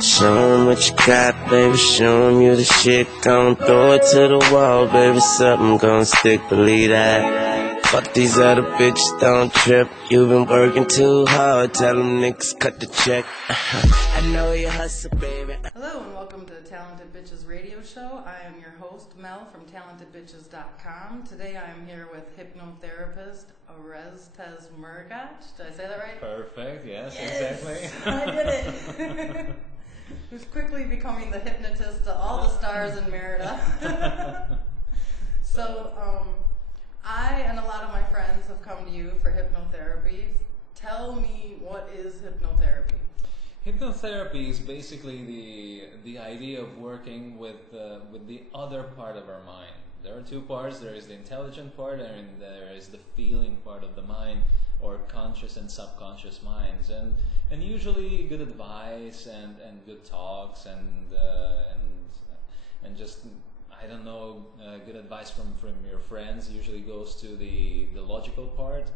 Show 'em what you got, baby, show 'em you the shit. Gon' throw it to the wall, baby, something gon' stick, believe that. Fuck these other bitches, don't trip. You been working too hard, tell them niggas cut the check. I know you hustle, baby. Hello and welcome to the Talented Bitches radio show. I am your host, Mel from TalentedBitches.com. Today I am here with hypnotherapist Oresztesz Murgacs. Did I say that right? Perfect, yes. Exactly. I did it. Who's quickly becoming the hypnotist to all the stars in Merida. So, I and a lot of my friends have come to you for hypnotherapy. Tell me, what is hypnotherapy? Hypnotherapy is basically the idea of working with the other part of our mind. There are two parts. There is the intelligent part, and there is the feeling part of the mind, or conscious and subconscious minds. And usually good advice and good talks and just, I don't know, good advice from your friends usually goes to the logical part,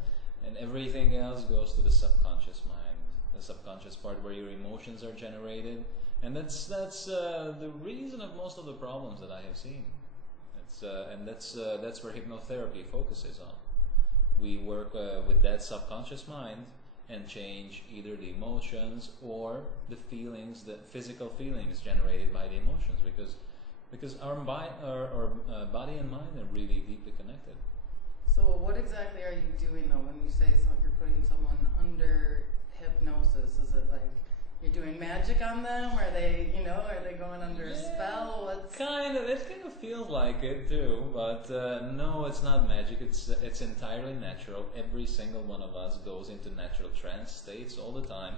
and everything else goes to the subconscious mind, the subconscious part where your emotions are generated. And that's the reason of most of the problems that I have seen. That's where hypnotherapy focuses on. We work with that subconscious mind and change either the emotions or the feelings, the physical feelings generated by the emotions, because our body and mind are really deeply connected. So what exactly are you doing though when you say you're putting someone under hypnosis? Is it like you're doing magic on them? Are they going under a spell? It kind of feels like it too, but no, it's not magic. It's entirely natural. Every single one of us goes into natural trance states all the time.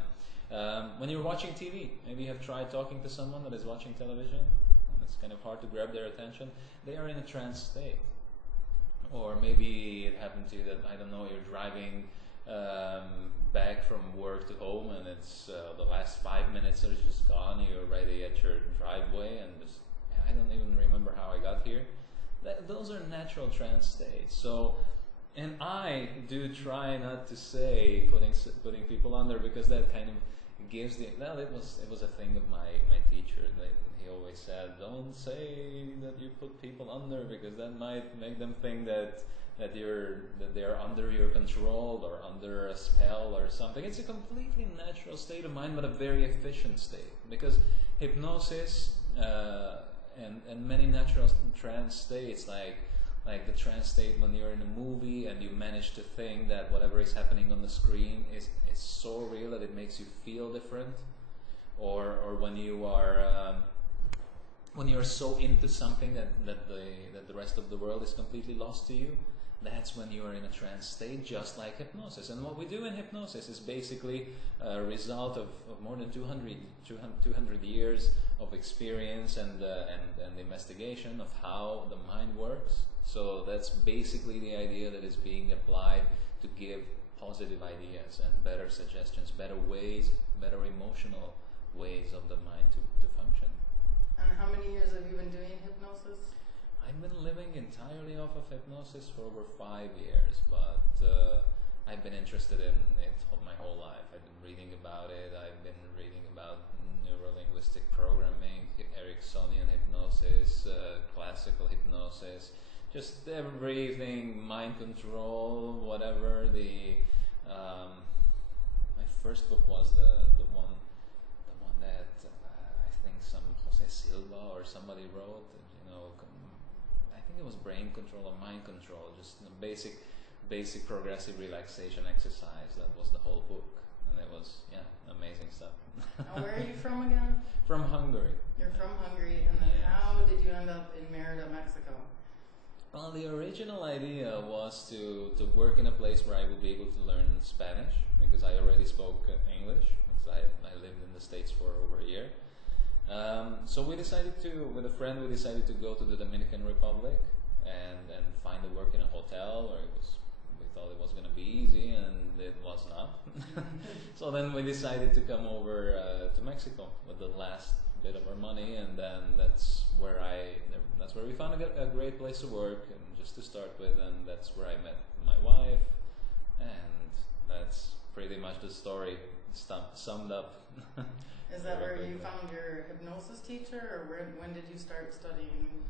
When you're watching TV, maybe you have tried talking to someone that is watching television, and it's kind of hard to grab their attention. They are in a trance state. Or maybe it happened to you that, I don't know, you're driving back from work to home, and it's the last 5 minutes are just gone. You're already at your driveway, and just, I don't even remember how I got here. Those are natural trance states. So, and I do try not to say putting people under, because that kind of gives the, well, it was a thing of my teacher. He always said, don't say that you put people under, because that might make them think that they're under your control or under a spell or something. It's a completely natural state of mind, but a very efficient state, because hypnosis and many natural trance states, like the trance state when you're in a movie and you manage to think that whatever is happening on the screen is so real that it makes you feel different, or when you're so into something that the rest of the world is completely lost to you. That's when you are in a trance state, just like hypnosis. And what we do in hypnosis is basically a result of more than 200 years of experience and investigation of how the mind works. So that's basically the idea that is being applied to give positive ideas and better suggestions, better ways, better emotional ways of the mind to function. And how many years have you been doing hypnosis? I've been living entirely off of hypnosis for over 5 years, but I've been interested in it my whole life. I've been reading about it. I've been reading about neuro-linguistic programming, Ericksonian hypnosis, classical hypnosis, just everything, mind control, whatever. My first book was the one that I think some Jose Silva or somebody wrote. I think it was brain control or mind control, just basic progressive relaxation exercise. That was the whole book, and it was amazing stuff. Now, where are you from again? From Hungary. You're from Hungary, and then how did you end up in Merida, Mexico? Well, the original idea was to work in a place where I would be able to learn Spanish, because I already spoke English, because I lived in the States for over a year. So with a friend, we decided to go to the Dominican Republic and find a work in a hotel, or we thought it was going to be easy, and it was not. So then we decided to come over to Mexico with the last bit of our money, and then that's where we found a great place to work, and just to start with, and that's where I met my wife, and that's pretty much the story summed up. Is that very where you quickly. found your hypnosis teacher, or when did you start studying,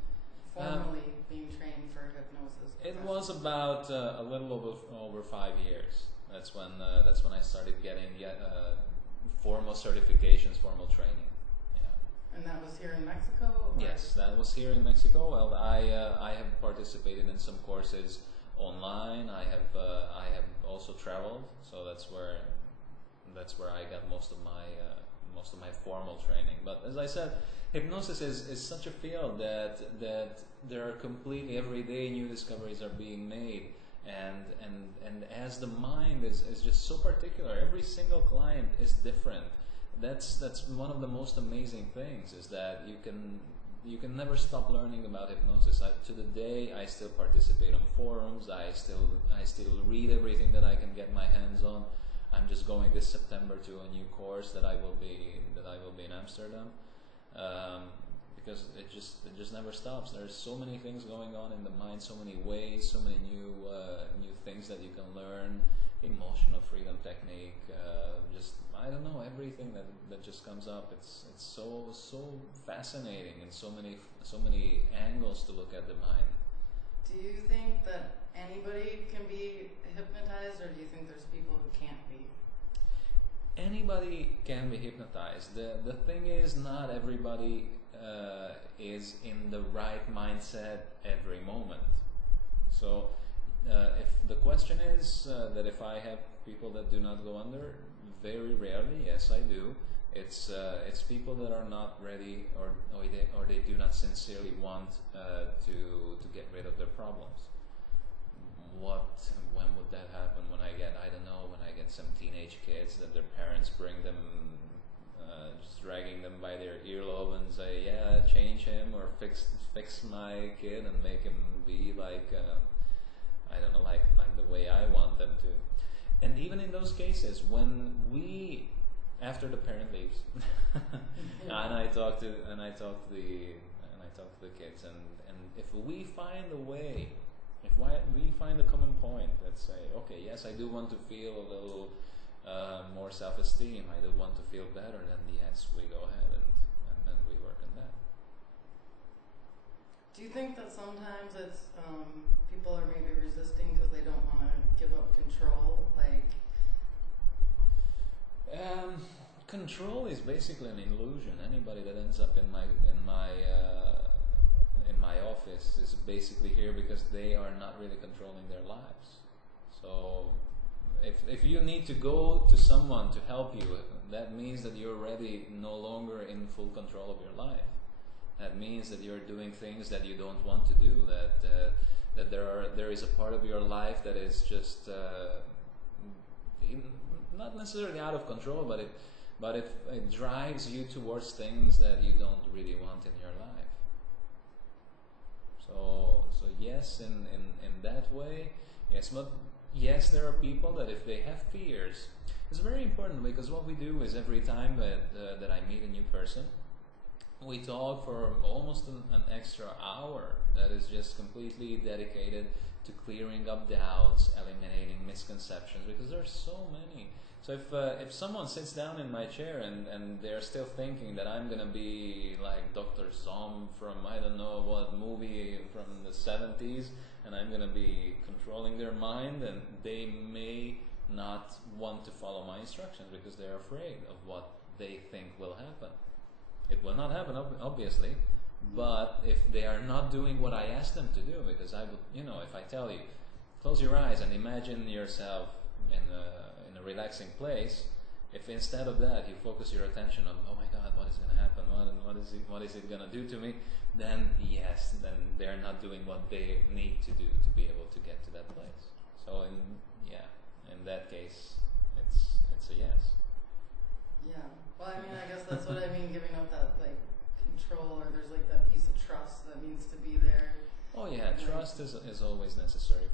formally being trained for hypnosis? It was about a little over 5 years. That's when I started getting formal certifications, formal training. Yeah. And that was here in Mexico? Or? Yes, that was here in Mexico. Well, I have participated in some courses online. I have also traveled, so that's where I got most of my formal training. But as I said, hypnosis is such a field that there are completely every day new discoveries are being made, and as the mind is just so particular, every single client is different. That's one of the most amazing things, is that you can never stop learning about hypnosis. To the day, I still participate on forums. I still read everything that I can get my hands on. I'm just going this September to a new course that I will be in Amsterdam, because it just never stops. There's so many things going on in the mind, so many ways, so many new things that you can learn. Emotional freedom technique, just I don't know, everything that just comes up. It's so fascinating, and so many angles to look at the mind. Do you think that anybody can be hypnotized, or do you think there's people who can't be? Anybody can be hypnotized. The thing is, not everybody is in the right mindset every moment. So if the question is that if I have people that do not go under, very rarely, yes, I do. It's people that are not ready, or they do not sincerely want to get rid of their problems. When would that happen? When I get some teenage kids that their parents bring them, just dragging them by their earlobe and say, yeah, change him, or fix my kid and make him be like, I don't know, like the way I want them to. And even in those cases, when after the parent leaves, and I talk to the kids, and if we find a way, if we find a common point that say, okay, yes, I do want to feel a little more self-esteem, I do want to feel better, then yes, we go ahead and then we work on that. Do you think that sometimes it's people are maybe resisting because they don't want to give up control? Control is basically an illusion. Anybody that ends up in my office is basically here because they are not really controlling their lives. So if you need to go to someone to help you, that means that you're already no longer in full control of your life. That means that you're doing things that you don't want to do. That there is a part of your life that is just not necessarily out of control, but it drives you towards things that you don't really want in your life. So yes, in that way, yes, but yes, there are people that if they have fears, it's very important, because what we do is every time that I meet a new person, we talk for almost an extra hour that is just completely dedicated to clearing up doubts, eliminating misconceptions, because there's so many. So if someone sits down in my chair and they're still thinking that I'm gonna be like Dr. Zom from I don't know what movie from the 70s, and I'm gonna be controlling their mind, and they may not want to follow my instructions because they're afraid of what they think will happen. It will not happen, obviously, but if they are not doing what I ask them to do, because I would, if I tell you, close your eyes and imagine yourself in a relaxing place, if instead of that you focus your attention on, oh my God, what is going to happen? What is it going to do to me? Then yes, then they're not doing what they need to do to be able to get to that place. So in that case, it's a yes. Yeah. Well, I mean, I guess that's what I mean, giving up that control, or there's that piece of trust that needs to be there. Oh yeah, trust is always necessary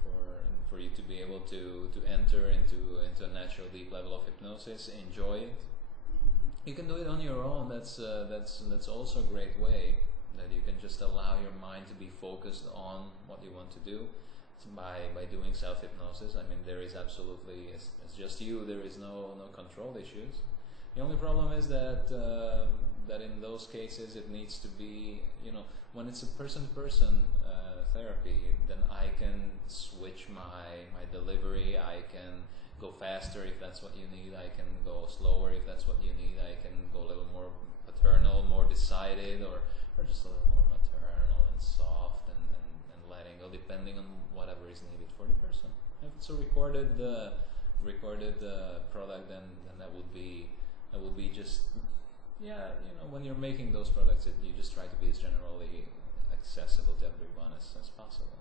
for you to be able to enter into a natural deep level of hypnosis, enjoy it. Mm-hmm. You can do it on your own. That's also a great way, that you can just allow your mind to be focused on what you want to do by doing self-hypnosis. I mean, there is absolutely, it's just you, there is no control issues. The only problem is that that in those cases it needs to be, when it's a person-to-person therapy, then I can switch my delivery. I can go faster if that's what you need. I can go slower if that's what you need. I can go a little more paternal, more decided, or just a little more maternal and soft and letting go, depending on whatever is needed for the person. If it's a recorded product, then that would be just, when you're making those products, you just try to be as generally accessible to everyone as possible.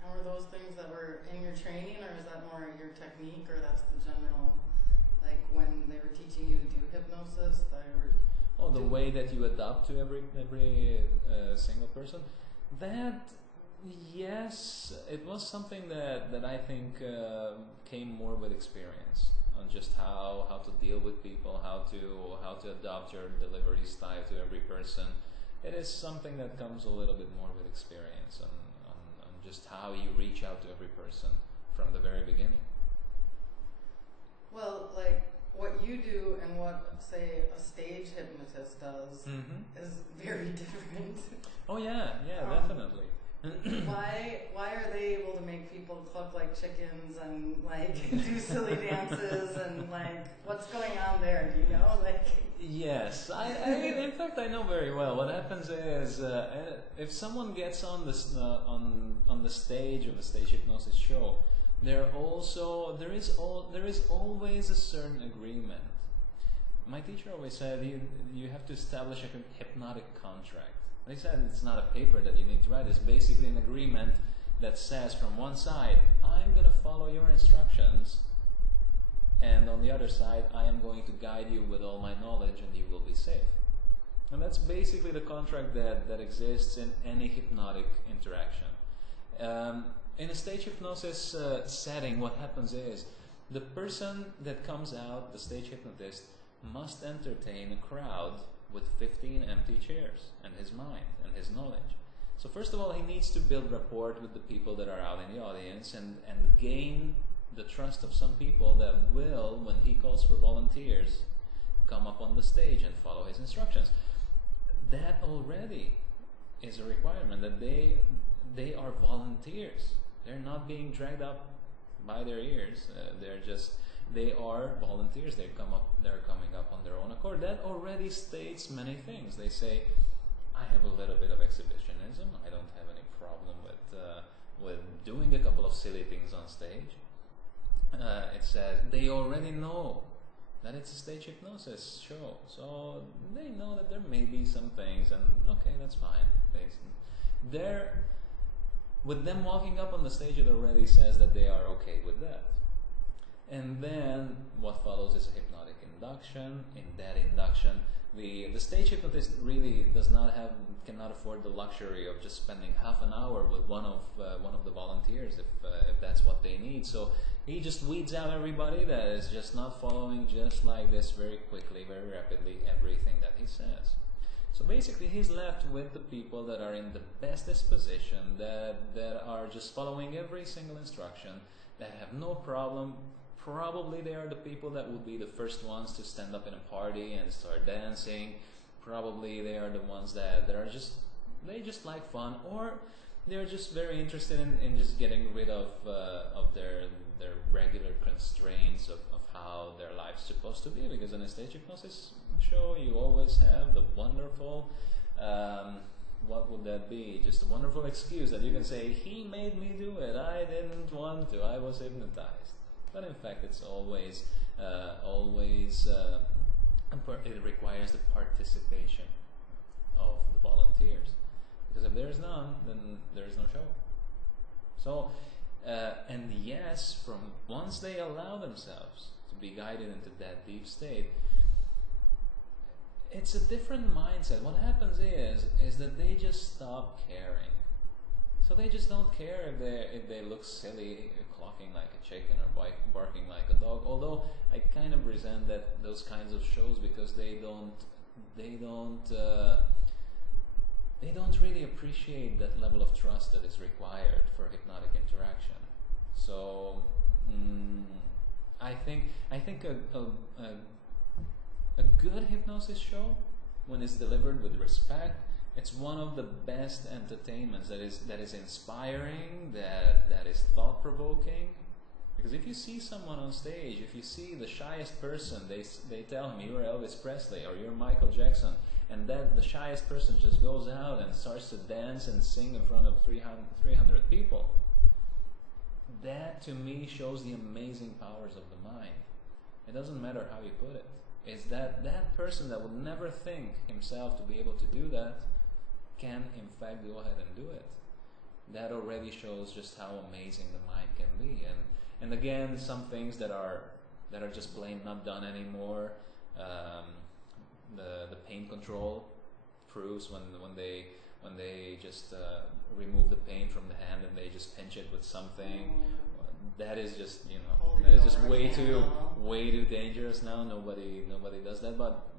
And were those things that were in your training, or is that more your technique, or that's the general, like when they were teaching you to do hypnosis, the way that you adapt to every single person? That, yes, it was something that I think came more with experience on just how to deal with people, how to adapt your delivery style to every person. It is something that comes a little bit more with experience on just how you reach out to every person from the very beginning. Well, like what you do and what, say, a stage hypnotist does is very different. Oh yeah, definitely. Why are they able to make people cluck like chickens and like do silly dances and like what's going on there? Do you know? Like. Yes, in fact I know very well. What happens is if someone gets on the stage of a stage hypnosis show, there is always a certain agreement. My teacher always said you have to establish a hypnotic contract. They said it's not a paper that you need to write. It's basically an agreement that says from one side, I'm going to follow your instructions, and on the other side, I am going to guide you with all my knowledge and you will be safe. And that's basically the contract that exists in any hypnotic interaction. In a stage hypnosis setting, what happens is the person that comes out, the stage hypnotist, must entertain a crowd with 15 empty chairs and his mind and his knowledge. So first of all, he needs to build rapport with the people that are out in the audience and gain the trust of some people that will, when he calls for volunteers, come up on the stage and follow his instructions. That already is a requirement, that they are volunteers. They're not being dragged up by their ears. They are volunteers. They're coming up on their own accord. That already states many things. They say, I have a little bit of exhibitionism. I don't have any problem with doing a couple of silly things on stage. It says they already know that it's a stage hypnosis show, so they know that there may be some things, and okay, that's fine. With them walking up on the stage, it already says that they are okay with that. And then what follows is a hypnotic induction. In that induction, the stage hypnotist really cannot afford the luxury of just spending half an hour with one of the volunteers if that's what they need. So he just weeds out everybody that is just not following just like this very quickly, very rapidly everything that he says. So basically he's left with the people that are in the best disposition, that are just following every single instruction, that have no problem. Probably they are the people that would be the first ones to stand up in a party and start dancing. Probably they are the ones that are they just like fun, or they're just very interested in just getting rid of their regular constraints of how their life's supposed to be. Because in a stage hypnosis show, you always have the wonderful, what would that be? Just a wonderful excuse that you can say, he made me do it, I didn't want to, I was hypnotized. But in fact, it's always it requires the participation of the volunteers. Because if there is none, then there is no show. So, and yes, from once they allow themselves to be guided into that deep state, it's a different mindset. What happens is that they just stop caring. So they just don't care if they look silly, clucking like a chicken or barking like a dog. Although I kind of resent those kinds of shows, because they don't really appreciate that level of trust that is required for hypnotic interaction. So I think a good hypnosis show, when it's delivered with respect, it's one of the best entertainments that is inspiring, that is thought provoking. Because if you see someone on stage, if you see the shyest person, they tell him you're Elvis Presley or you're Michael Jackson, and that the shyest person just goes out and starts to dance and sing in front of 300 people. That to me shows the amazing powers of the mind. It doesn't matter how you put it. It's that person that would never think himself to be able to do that can in fact go ahead and do it. That already shows just how amazing the mind can be. And again, some things that are just plain not done anymore. The pain control proves when they just remove the pain from the hand and they just pinch it with something. That is just that is just way too dangerous now. Nobody does that. But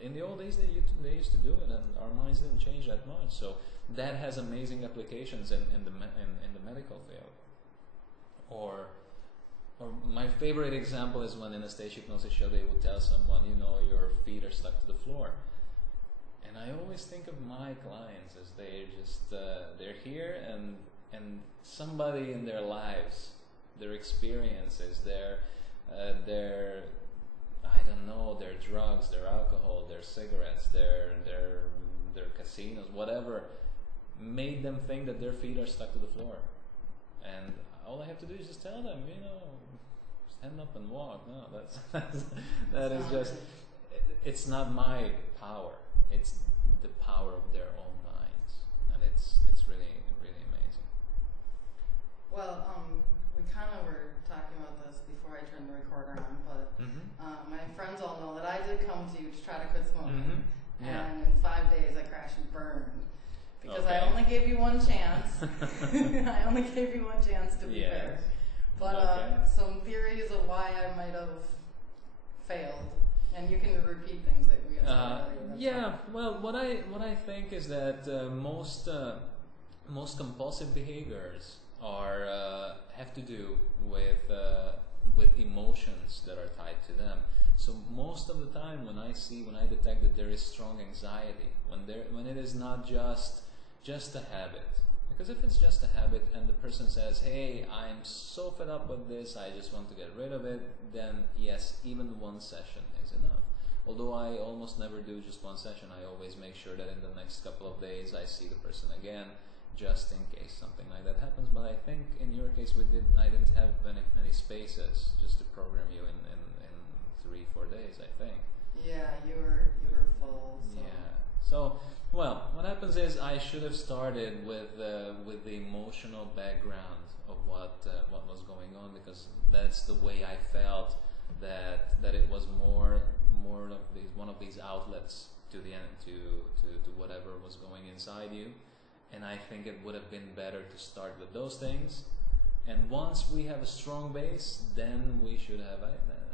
in the old days they used to do it, and our minds didn't change that much. So that has amazing applications in the medical field. Or my favorite example is when in a stage hypnosis show they would tell someone, your feet are stuck to the floor. And I always think of my clients as they're here and somebody in their lives, their experiences, their I don't know, their drugs, their alcohol, their cigarettes, their casinos, whatever, made them think that their feet are stuck to the floor. And all I have to do is just tell them, stand up and walk. No, that is just, it's not my power. It's the power of their own minds, and it's really, really amazing. Well, we kind of were talking about this before I turned the recorder on, but my friends all know that I did come to you to try to quit smoking, and in 5 days I crashed and burned. Because I only gave you one chance. I only gave you one chance to be fair. But some theories of why I might have failed, and you can repeat things that we had said earlier. Well, what I think is that most compulsive behaviors have to do with emotions that are tied to them. So most of the time, when I detect that there is strong anxiety, when it is not just a habit. Because if it's just a habit and the person says, hey, I'm so fed up with this, I just want to get rid of it, then yes, even one session is enough. Although I almost never do just one session, I always make sure that in the next couple of days I see the person again, just in case something like that happens. But I think in your case I didn't have any spaces just to program you in 3-4 days, I think. Yeah, you were full. So. Yeah. So, well, what happens is I should have started with the emotional background of what was going on, because that's the way I felt that it was more of one of these outlets to the end to whatever was going inside you, and I think it would have been better to start with those things, and once we have a strong base, then we should have.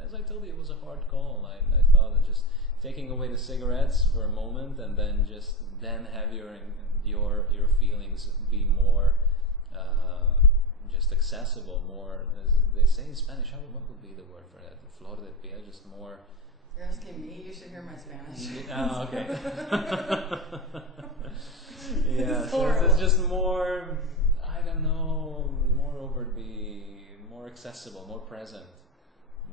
As I told you, it was a hard call. I thought of just taking away the cigarettes for a moment, and then have your feelings be more just accessible, more, as they say in Spanish. What would be the word for that? Flor de piel, just more. You're asking me? You should hear my Spanish. Oh, okay. Yeah, so it's just more, I don't know, more more accessible, more present,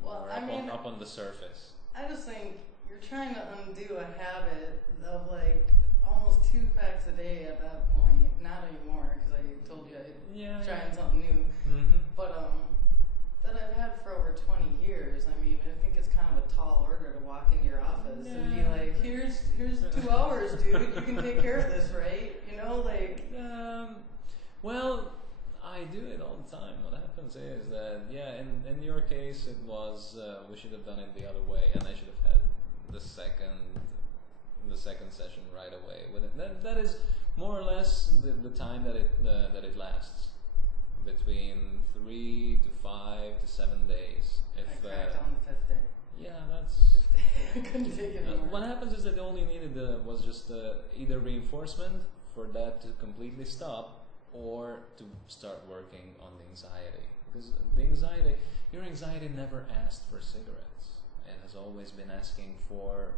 more up on the surface. I just think you're trying to undo a habit of like almost 2 packs a day at that point. Not anymore, because I told you I'm trying something new. But that I've had for over 20 years. I mean, I think it's kind of a tall order to walk into your office and be like, here's 2 hours, dude. You can take care of this, right? Well, I do it all the time. What happens is that, in your case, it was we should have done it the other way, and I should have had the second session right away with it. That is more or less the time that it lasts, between 3 to 5 to 7 days. I cracked on the 5th day. Yeah, that's. I couldn't take it anymore. What happens is that all you needed was just either reinforcement for that to completely stop, or to start working on the anxiety. Because your anxiety never asked for cigarettes. it has always been asking for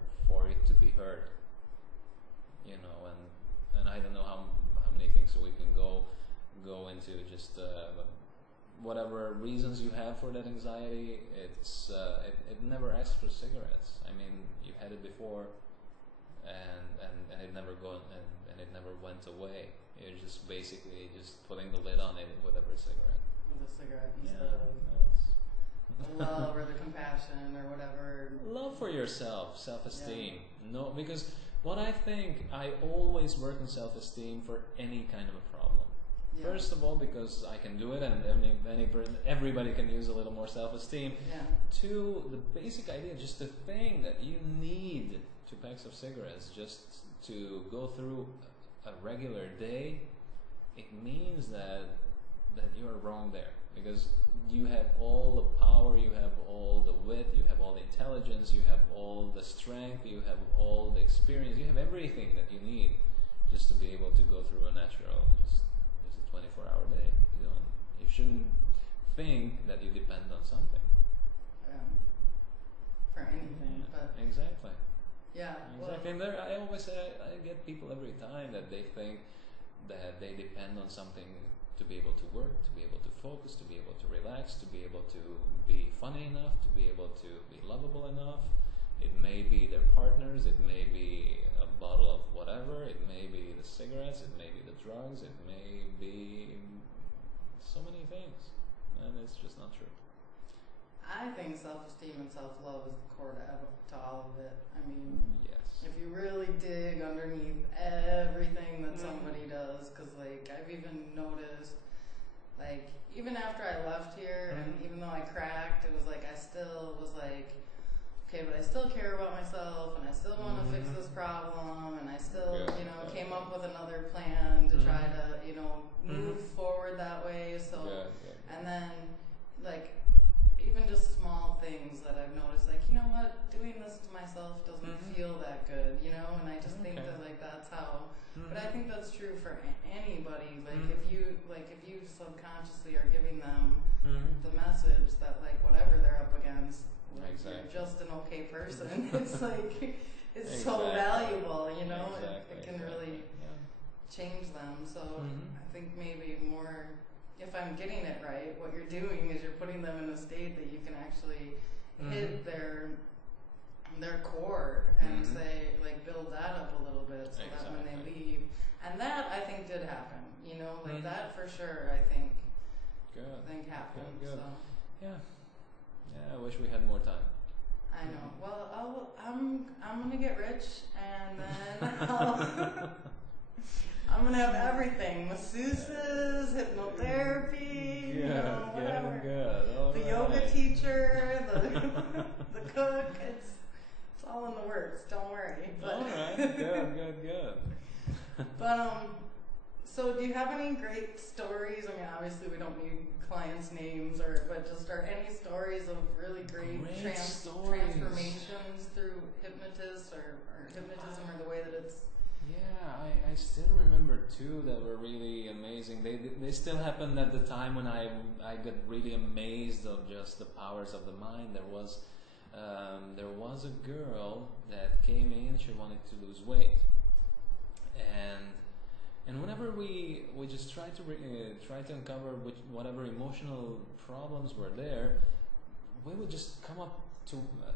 it to be heard. You know, and I don't know how many things we can go into. Just whatever reasons you have for that anxiety, it never asks for cigarettes. I mean, you had it before, and it never and it never went away. You're just basically just putting the lid on it with every cigarette. With a cigarette instead Yeah, of the love or the compassion or whatever. love for yourself, self-esteem. No, because what I think, I always work on self-esteem for any kind of a problem. Yeah. First of all, because I can do it, and everybody can use a little more self-esteem. Yeah. Two, the basic idea, just the thing that you need 2 packs of cigarettes just to go through a regular day, it means that you are wrong there, because you have all the power, you have all the wit, you have all the intelligence, you have all the strength, you have all the experience, you have everything that you need just to be able to go through a natural, just a 24-hour day. You shouldn't think that you depend on something. For anything, but Exactly. yeah. Exactly. And I always say, I get people every time that they think that they depend on something to be able to work, to be able to focus, to be able to relax, to be able to be funny enough, to be able to be lovable enough. It may be their partners, it may be a bottle of whatever, it may be the cigarettes, it may be the drugs, it may be so many things. And it's just not true. I think self-esteem and self-love is the core to all of it. I mean, Yes. if you really dig underneath everything that somebody does, because like I've even noticed, like even after I left here, and even though I cracked, it was like I still was like, okay, but I still care about myself, and I still want to fix this problem, and I still, came up with another plan to try to, move forward that way. So, and then like even just small things that I've noticed, like, you know what, doing this to myself doesn't feel that good, and I just think that like that's how, but I think that's true for anybody, like if you subconsciously are giving them the message that like whatever they're up against, like, you're just an okay person, it's like, it's so valuable, it can really change them, so I think maybe more, if I'm getting it right, what you're doing is you're putting them in a state that you can actually hit their core and say, like, build that up a little bit so that when they leave, and that I think did happen, like that for sure, I think happened. Good. So Yeah, I wish we had more time. I know. Well, I'm gonna get rich, and then I'm gonna have everything: masseuses, hypnotherapy, whatever. Good. The yoga teacher, the cook. It's all in the works. Don't worry. But all right. Good. But so do you have any great stories? I mean, obviously we don't need clients' names, but are any stories of really great transformations through hypnotism or the way that it's. Yeah, I still remember 2 that were really amazing. They still happened at the time when I got really amazed of just the powers of the mind. There was a girl that came in. She wanted to lose weight, and whenever we just try to uncover whatever emotional problems were there, we would just come up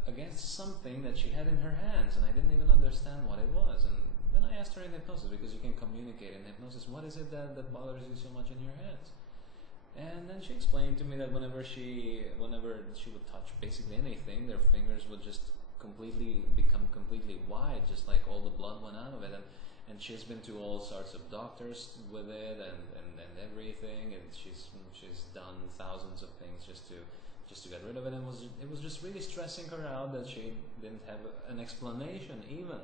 against something that she had in her hands, and I didn't even understand what it was. And then I asked her in hypnosis, because you can communicate in hypnosis, what is it that bothers you so much in your hands? And then she explained to me that whenever she would touch basically anything, their fingers would just become completely white, just like all the blood went out of it. And she's been to all sorts of doctors with it and everything, and she's done thousands of things just to get rid of it. And it was just really stressing her out that she didn't have an explanation even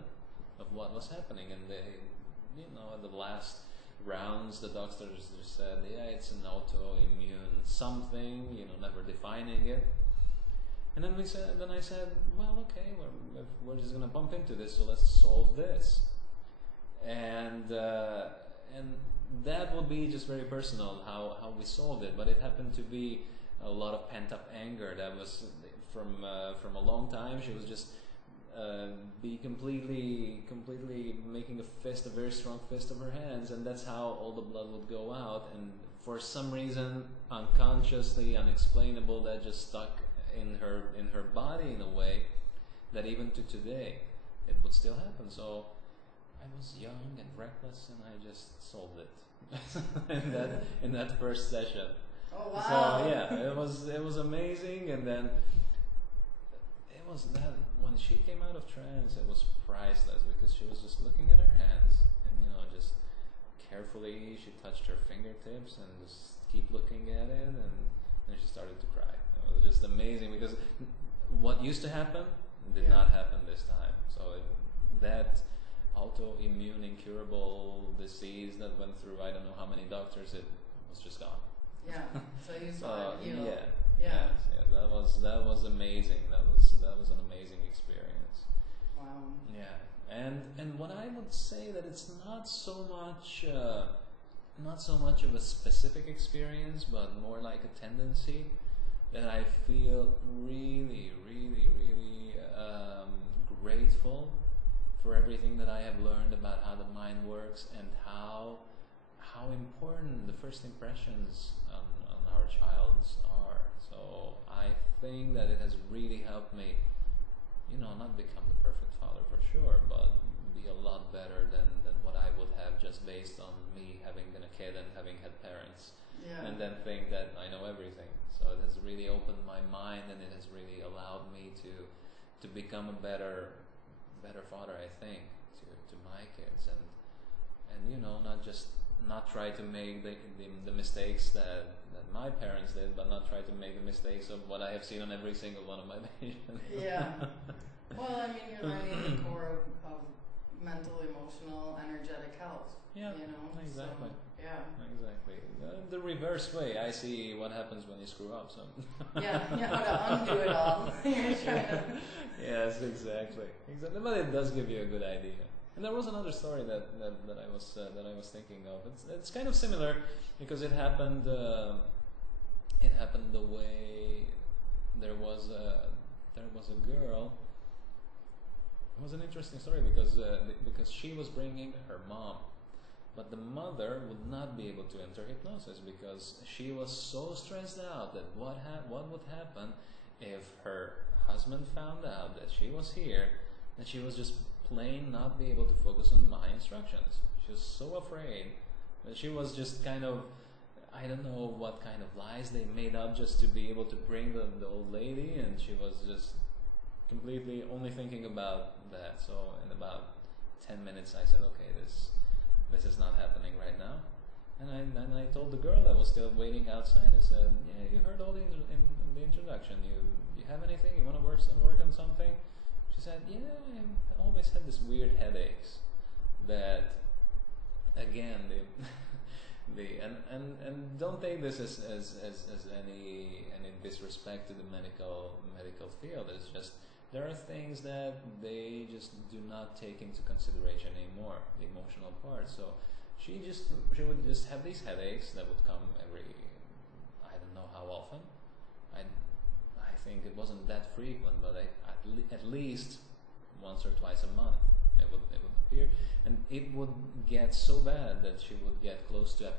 of what was happening. And at the last rounds, the doctors just said, it's an autoimmune something, never defining it. And then I said, well, okay, we're just gonna bump into this, so let's solve this. And that will be just very personal how we solved it, but it happened to be a lot of pent up anger that was from a long time. She was just be completely making a very strong fist of her hands, and that's how all the blood would go out. And for some reason, unconsciously, unexplainable, that just stuck in her body in a way that even to today it would still happen. So I was young and reckless, and I just solved it in that first session. Oh wow! So yeah, it was amazing, and then it was that when she came out of trance, it was priceless because she was just looking at her hands, and just carefully she touched her fingertips and just keep looking at it, and then she started to cry. It was just amazing because what used to happen did not happen this time. So that autoimmune incurable disease that went through I don't know how many doctors, it was just gone. Yeah. So you saw it heal. Yeah. Yeah. Yes, that was amazing. That was an amazing experience. Wow. Yeah. And what I would say that it's not so much of a specific experience, but more like a tendency that I feel really, really, really grateful for everything that I have learned about how the mind works and how important the first impressions on our childs are. So I think that it has really helped me, not become the perfect father for sure, but be a lot better than what I would have just based on me having been a kid and having had parents. Yeah. And then think that I know everything. So it has really opened my mind, and it has really allowed me to become a better father, I think, to my kids, and not try to make the mistakes that my parents did, but not try to make the mistakes of what I have seen on every single one of my patients. Yeah. Well, I mean, you're learning the core of mental, emotional, energetic health. Yeah, exactly. So, yeah. Exactly. The reverse way, I see what happens when you screw up. So. Yeah, how to undo it all. You're trying to. Yes, exactly. But it does give you a good idea. And there was another story that I was thinking of. It's kind of similar because it happened. It happened the way there was a girl. It was an interesting story because she was bringing her mom, but the mother would not be able to enter hypnosis because she was so stressed out that what would happen if her husband found out that she was here, that she was just plain not be able to focus on my instructions. She was so afraid that she was just kind of, I don't know what kind of lies they made up just to be able to bring the old lady, and she was just completely only thinking about that. So in about 10 minutes I said, okay, this is not happening right now. And I told the girl that was still waiting outside, I said, yeah, you heard all in the introduction. You have anything? You want to work on something? She said, yeah, I always had this weird headaches that, again, and don't take this as any disrespect to the medical field. It's just there are things that they just do not take into consideration anymore, the emotional part. So she would just have these headaches that would come every, I don't know how often. I think it wasn't that frequent, but at least once or twice a month it would appear, and it would get so bad that she would get close to an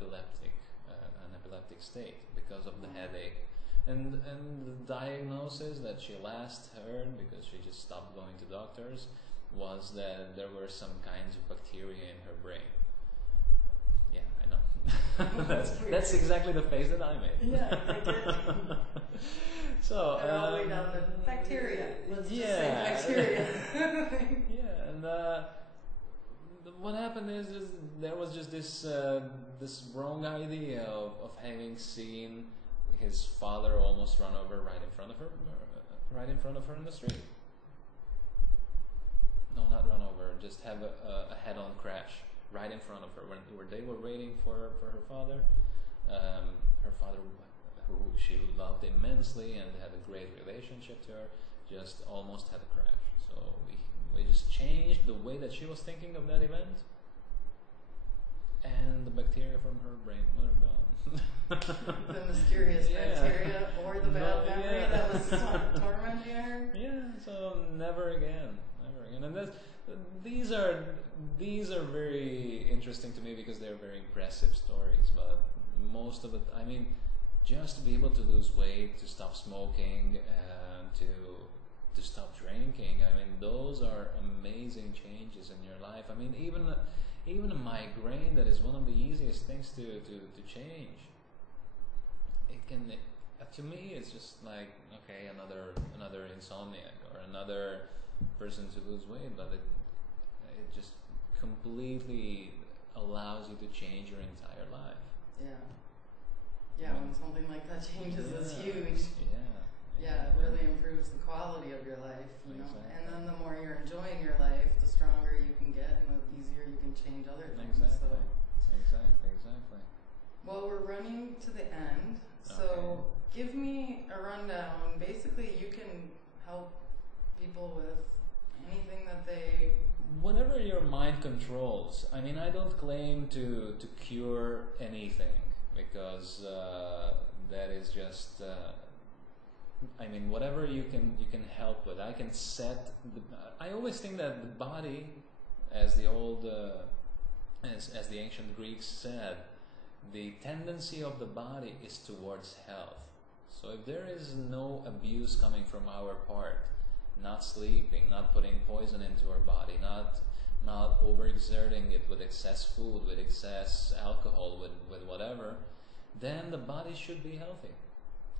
epileptic state because of the headache. And the diagnosis that she last heard, because she just stopped going to doctors, was that there were some kinds of bacteria in her brain. Yeah, I know. that's exactly the face that I made. Yeah, I did. So they're all the way down to bacteria. Let's just say bacteria. Yeah, and what happened is there was just this wrong idea of having seen his father almost run over right in front of her in the street. No, not run over. Just have a head-on crash right in front of her where they were waiting for her father. Her father, who she loved immensely and had a great relationship to her, just almost had a crash. So we just changed the way that she was thinking of that event. and the bacteria from her brain were gone. The mysterious bacteria or the bad memory that was tormenting her. Yeah, so never again. And these are very interesting to me because they're very impressive stories. But most of it, I mean, just to be able to lose weight, to stop smoking, to stop drinking. I mean, those are amazing changes in your life. I mean, even a migraine, that is one of the easiest things to change. It can, to me, it's just like, okay, another insomniac or another person to lose weight, but it just completely allows you to change your entire life. Yeah, when something like that changes, it's huge. Yeah, it really improves the quality of your life, you know. Exactly. And then the more you're enjoying your life, the stronger you can get, and the easier you can change other things. Exactly. Well, we're running to the end, so give me a rundown. Basically, you can help people with anything that they... Whatever your mind controls. I mean, I don't claim to cure anything, because that is just... I mean, whatever you can help with. I can set. I always think that the body, as the old, as the ancient Greeks said, the tendency of the body is towards health. So if there is no abuse coming from our part, not sleeping, not putting poison into our body, not overexerting it with excess food, with excess alcohol, with whatever, then the body should be healthy.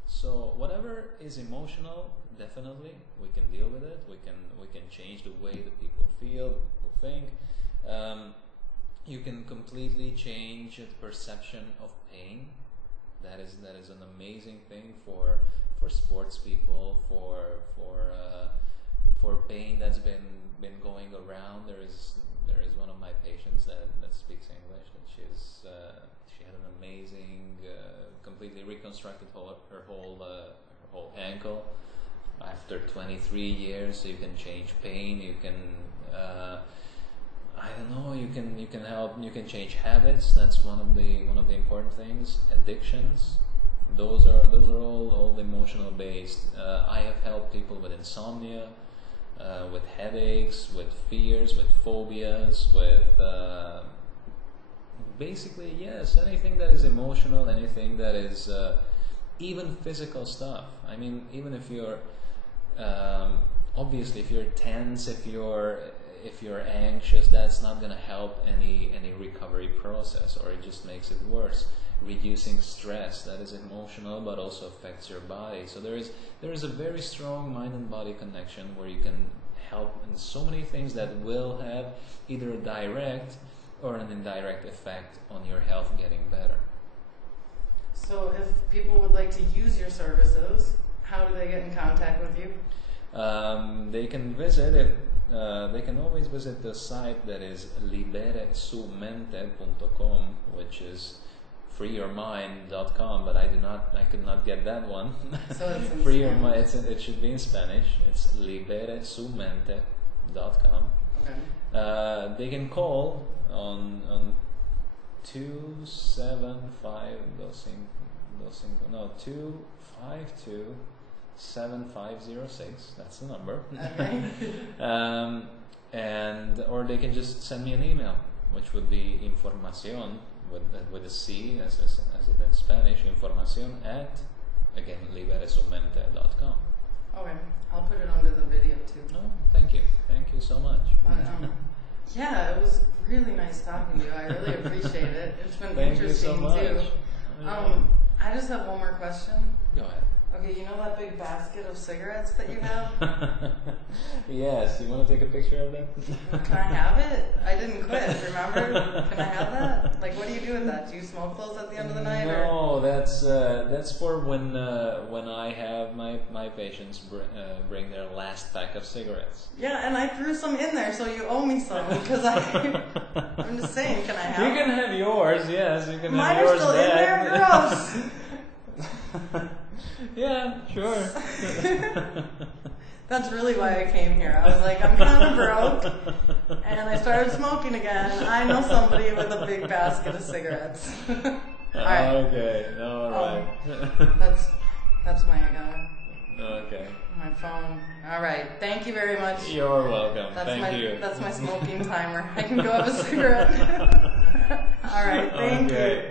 So whatever is emotional, definitely we can deal with it. We can change the way that people feel, people think. You can completely change the perception of pain. That is an amazing thing for sports people, for pain that's been going around. There is one of my patients that speaks English, that she had an amazing, completely reconstructed her whole ankle after 23 years. So you can change pain. You can, I don't know. You can help. You can change habits. That's one of the important things. Addictions. Those are all emotional based. I have helped people with insomnia, with headaches, with fears, with phobias, with basically, yes, anything that is emotional, anything that is even physical stuff. I mean, even if you're obviously if you're tense, if you're anxious, that's not going to help any recovery process, or it just makes it worse. Reducing stress, that is emotional but also affects your body. So there is a very strong mind and body connection where you can help in so many things that will have either a direct or an indirect effect on your health getting better. So if people would like to use your services, how do they get in contact with you? They can visit it. They can always visit the site that is liberesumente.com, which is freeyourmind.com, but I could not get that one. So it's in Free your mind. It should be in Spanish. It's liberesumente.com. Okay. They can call on 252-7506. That's the number. Okay. Or they can just send me an email, which would be informacion with a C as it in Spanish. Informacion at, again, liberesumente.com. Okay, I'll put it under the video too. Oh, thank you so much. Yeah, it was really nice talking to you. I really appreciate it. It's been interesting you so much. too. I just have one more question. Go ahead. Okay, you know that big basket of cigarettes that you have? Yes, you want to take a picture of them? Can I have it? I didn't quit, remember? Can I have that? Like, what do you do with that? Do you smoke those at the end of the night? No, that's for when I have my patients bring their last pack of cigarettes. Yeah, and I threw some in there, so you owe me some, because I'm just saying, can I have You can have yours, yes, you can Mine have yours are still in there? Gross! Yeah, sure. That's really why I came here. I was like, I'm kind of broke, and I started smoking again. I know somebody with a big basket of cigarettes. All right. Okay. All right. That's my Okay. my phone. All right. Thank you very much. You're welcome. Thank you. That's my smoking timer. I can go have a cigarette. All right. Thank you.